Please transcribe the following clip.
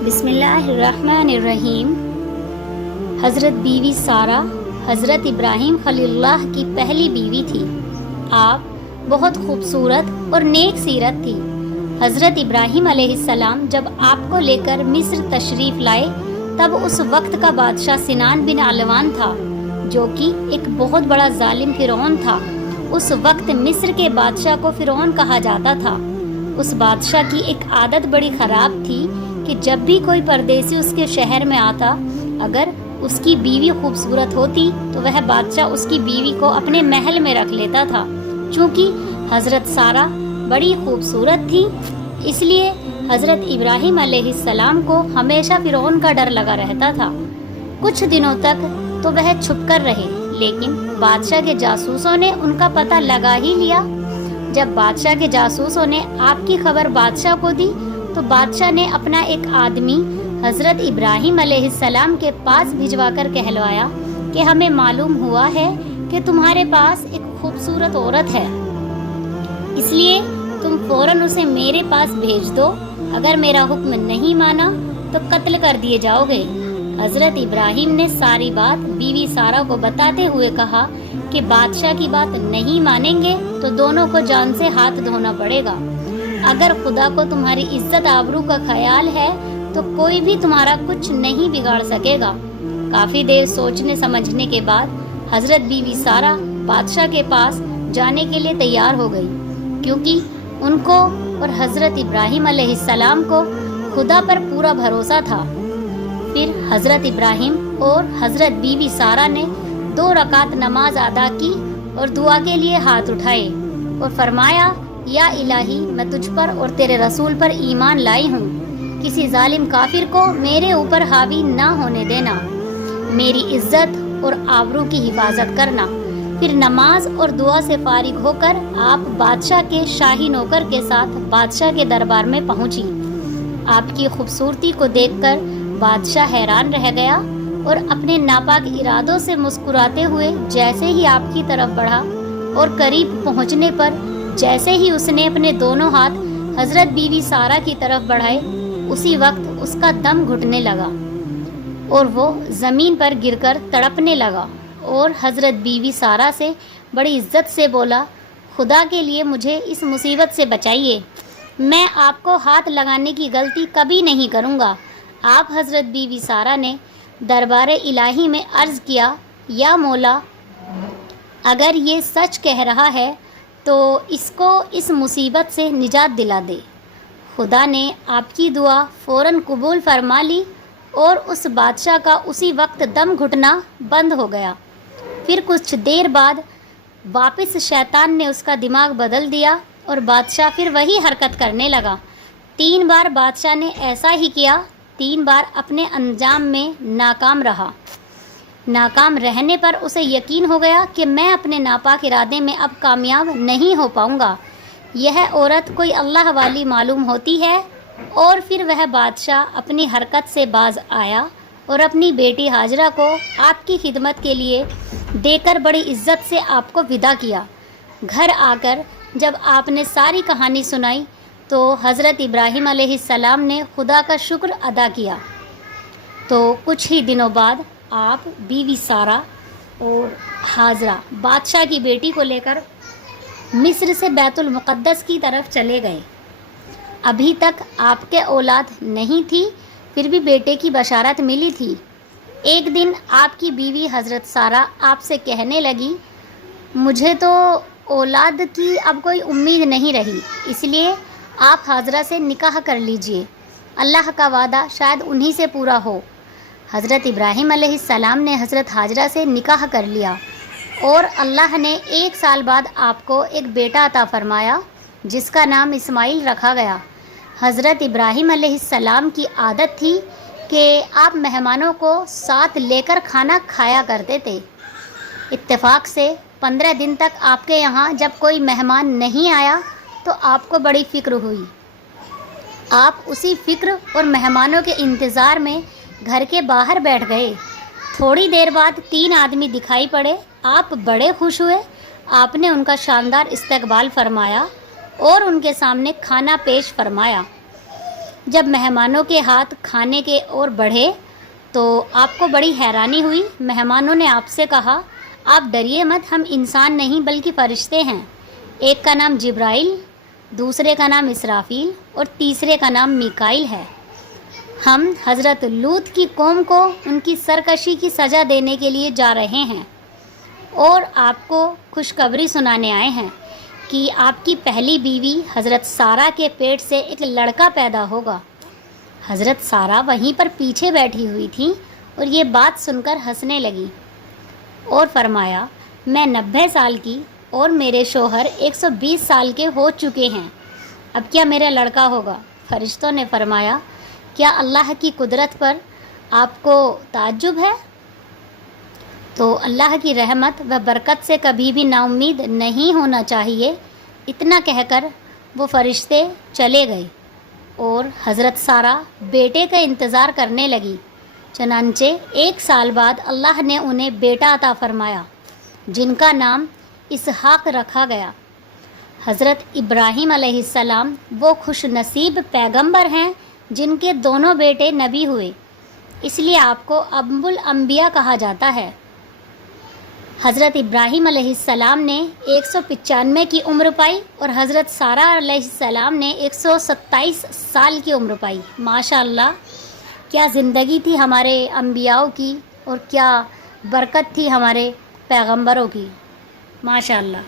بسم اللہ الرحمن الرحیم۔ حضرت بیوی سارہ حضرت ابراہیم خلیل اللہ کی پہلی بیوی تھی۔ آپ بہت خوبصورت اور نیک سیرت تھی۔ حضرت ابراہیم علیہ السلام جب آپ کو لے کر مصر تشریف لائے تب اس وقت کا بادشاہ سنان بن علوان تھا، جو کہ ایک بہت بڑا ظالم فرعون تھا۔ اس وقت مصر کے بادشاہ کو فرعون کہا جاتا تھا۔ اس بادشاہ کی ایک عادت بڑی خراب تھی کہ جب بھی کوئی پردیسی اس کے شہر میں آتا، اگر اس کی بیوی خوبصورت ہوتی تو وہ بادشاہ اس کی بیوی کو اپنے محل میں رکھ لیتا تھا۔ چونکہ حضرت سارہ بڑی خوبصورت تھی، اس لیے حضرت ابراہیم علیہ السلام کو ہمیشہ فرعون کا ڈر لگا رہتا تھا۔ کچھ دنوں تک تو وہ چھپ کر رہے، لیکن بادشاہ کے جاسوسوں نے ان کا پتہ لگا ہی لیا۔ جب بادشاہ کے جاسوسوں نے آپ کی خبر بادشاہ کو دی تو بادشاہ نے اپنا ایک آدمی حضرت ابراہیم علیہ السلام کے پاس بھجوا کر کہلوایا کہ ہمیں معلوم ہوا ہے کہ تمہارے پاس ایک خوبصورت عورت ہے، اس لیے تم فوراً اسے میرے پاس بھیج دو، اگر میرا حکم نہیں مانا تو قتل کر دیے جاؤ گے۔ حضرت ابراہیم نے ساری بات بیوی سارہ کو بتاتے ہوئے کہا کہ بادشاہ کی بات نہیں مانیں گے تو دونوں کو جان سے ہاتھ دھونا پڑے گا۔ اگر خدا کو تمہاری عزت آبرو کا خیال ہے تو کوئی بھی تمہارا کچھ نہیں بگاڑ سکے گا۔ کافی دیر سوچنے سمجھنے کے بعد حضرت بیوی سارہ بادشاہ کے پاس جانے کے لیے تیار ہو گئی، کیونکہ ان کو اور حضرت ابراہیم علیہ السلام کو خدا پر پورا بھروسہ تھا۔ پھر حضرت ابراہیم اور حضرت بیوی سارہ نے 2 رکعت نماز ادا کی اور دعا کے لیے ہاتھ اٹھائے اور فرمایا، یا الہی، میں تجھ پر اور تیرے رسول پر ایمان لائی ہوں، کسی ظالم کافر کو میرے اوپر حاوی نہ ہونے دینا، میری عزت اور آبرو کی حفاظت کرنا۔ پھر نماز اور دعا سے فارغ ہو کر آپ بادشاہ کے شاہی نوکر کے ساتھ بادشاہ کے دربار میں پہنچی۔ آپ کی خوبصورتی کو دیکھ کر بادشاہ حیران رہ گیا اور اپنے ناپاک ارادوں سے مسکراتے ہوئے جیسے ہی آپ کی طرف بڑھا اور قریب پہنچنے پر جیسے ہی اس نے اپنے دونوں ہاتھ حضرت بیوی سارہ کی طرف بڑھائے، اسی وقت اس کا دم گھٹنے لگا اور وہ زمین پر گر کر تڑپنے لگا اور حضرت بیوی سارہ سے بڑی عزت سے بولا، خدا کے لیے مجھے اس مصیبت سے بچائیے، میں آپ کو ہاتھ لگانے کی غلطی کبھی نہیں کروں گا۔ آپ حضرت بیوی سارہ نے دربار الہی میں عرض کیا، یا مولا، اگر یہ سچ کہہ رہا ہے تو اس کو اس مصیبت سے نجات دلا دے۔ خدا نے آپ کی دعا فوراً قبول فرما لی اور اس بادشاہ کا اسی وقت دم گھٹنا بند ہو گیا۔ پھر کچھ دیر بعد واپس شیطان نے اس کا دماغ بدل دیا اور بادشاہ پھر وہی حرکت کرنے لگا۔ 3 بار بادشاہ نے ایسا ہی کیا، 3 بار اپنے انجام میں ناکام رہا۔ ناکام رہنے پر اسے یقین ہو گیا کہ میں اپنے ناپاک ارادے میں اب کامیاب نہیں ہو پاؤں گا، یہ عورت کوئی اللہ والی معلوم ہوتی ہے۔ اور پھر وہ بادشاہ اپنی حرکت سے باز آیا اور اپنی بیٹی ہاجرہ کو آپ کی خدمت کے لیے دے کر بڑی عزت سے آپ کو ودا کیا۔ گھر آ کر جب آپ نے ساری کہانی سنائی تو حضرت ابراہیم علیہ السلام نے خدا کا شکر ادا کیا۔ تو کچھ ہی دنوں بعد آپ بیوی سارہ اور ہاجرہ بادشاہ کی بیٹی کو لے کر مصر سے بیت المقدس کی طرف چلے گئے۔ ابھی تک آپ کے اولاد نہیں تھی، پھر بھی بیٹے کی بشارت ملی تھی۔ ایک دن آپ کی بیوی حضرت سارہ آپ سے کہنے لگی، مجھے تو اولاد کی اب کوئی امید نہیں رہی، اس لیے آپ ہاجرہ سے نکاح کر لیجئے، اللہ کا وعدہ شاید انہی سے پورا ہو۔ حضرت ابراہیم علیہ السلام نے حضرت ہاجرہ سے نکاح کر لیا اور اللہ نے 1 سال بعد آپ کو ایک بیٹا عطا فرمایا جس کا نام اسماعیل رکھا گیا۔ حضرت ابراہیم علیہ السلام کی عادت تھی کہ آپ مہمانوں کو ساتھ لے کر کھانا کھایا کرتے تھے۔ اتفاق سے 15 دن تک آپ کے یہاں جب کوئی مہمان نہیں آیا تو آپ کو بڑی فکر ہوئی۔ آپ اسی فکر اور مہمانوں کے انتظار میں گھر کے باہر بیٹھ گئے۔ تھوڑی دیر بعد 3 آدمی دکھائی پڑے۔ آپ بڑے خوش ہوئے۔ آپ نے ان کا شاندار استقبال فرمایا اور ان کے سامنے کھانا پیش فرمایا۔ جب مہمانوں کے ہاتھ کھانے کے اور بڑھے تو آپ کو بڑی حیرانی ہوئی۔ مہمانوں نے آپ سے کہا، آپ ڈریے مت، ہم انسان نہیں بلکہ فرشتے ہیں۔ ایک کا نام جبرائیل، دوسرے کا نام اسرافیل اور تیسرے کا نام میکائیل ہے۔ ہم حضرت لوط کی قوم کو ان کی سرکشی کی سزا دینے کے لیے جا رہے ہیں اور آپ کو خوشخبری سنانے آئے ہیں کہ آپ کی پہلی بیوی حضرت سارہ کے پیٹ سے ایک لڑکا پیدا ہوگا۔ حضرت سارہ وہیں پر پیچھے بیٹھی ہوئی تھیں اور یہ بات سن کر ہنسنے لگی اور فرمایا، میں 90 سال کی اور میرے شوہر 120 سال کے ہو چکے ہیں، اب کیا میرا لڑکا ہوگا؟ فرشتوں نے فرمایا، کیا اللہ کی قدرت پر آپ کو تعجب ہے؟ تو اللہ کی رحمت و برکت سے کبھی بھی نا امید نہیں ہونا چاہیے۔ اتنا کہہ کر وہ فرشتے چلے گئے اور حضرت سارہ بیٹے کا انتظار کرنے لگی۔ چنانچہ 1 سال بعد اللہ نے انہیں بیٹا عطا فرمایا جن کا نام اسحاق رکھا گیا۔ حضرت ابراہیم علیہ السلام وہ خوش نصیب پیغمبر ہیں جن کے دونوں بیٹے نبی ہوئے، اس لیے آپ کو ابو الانبیاء کہا جاتا ہے۔ حضرت ابراہیم علیہ السلام نے 195 کی عمر پائی اور حضرت سارہ علیہ السلام نے 127 سال کی عمر پائی۔ ماشاءاللہ، کیا زندگی تھی ہمارے انبیاء کی اور کیا برکت تھی ہمارے پیغمبروں کی، ماشاءاللہ۔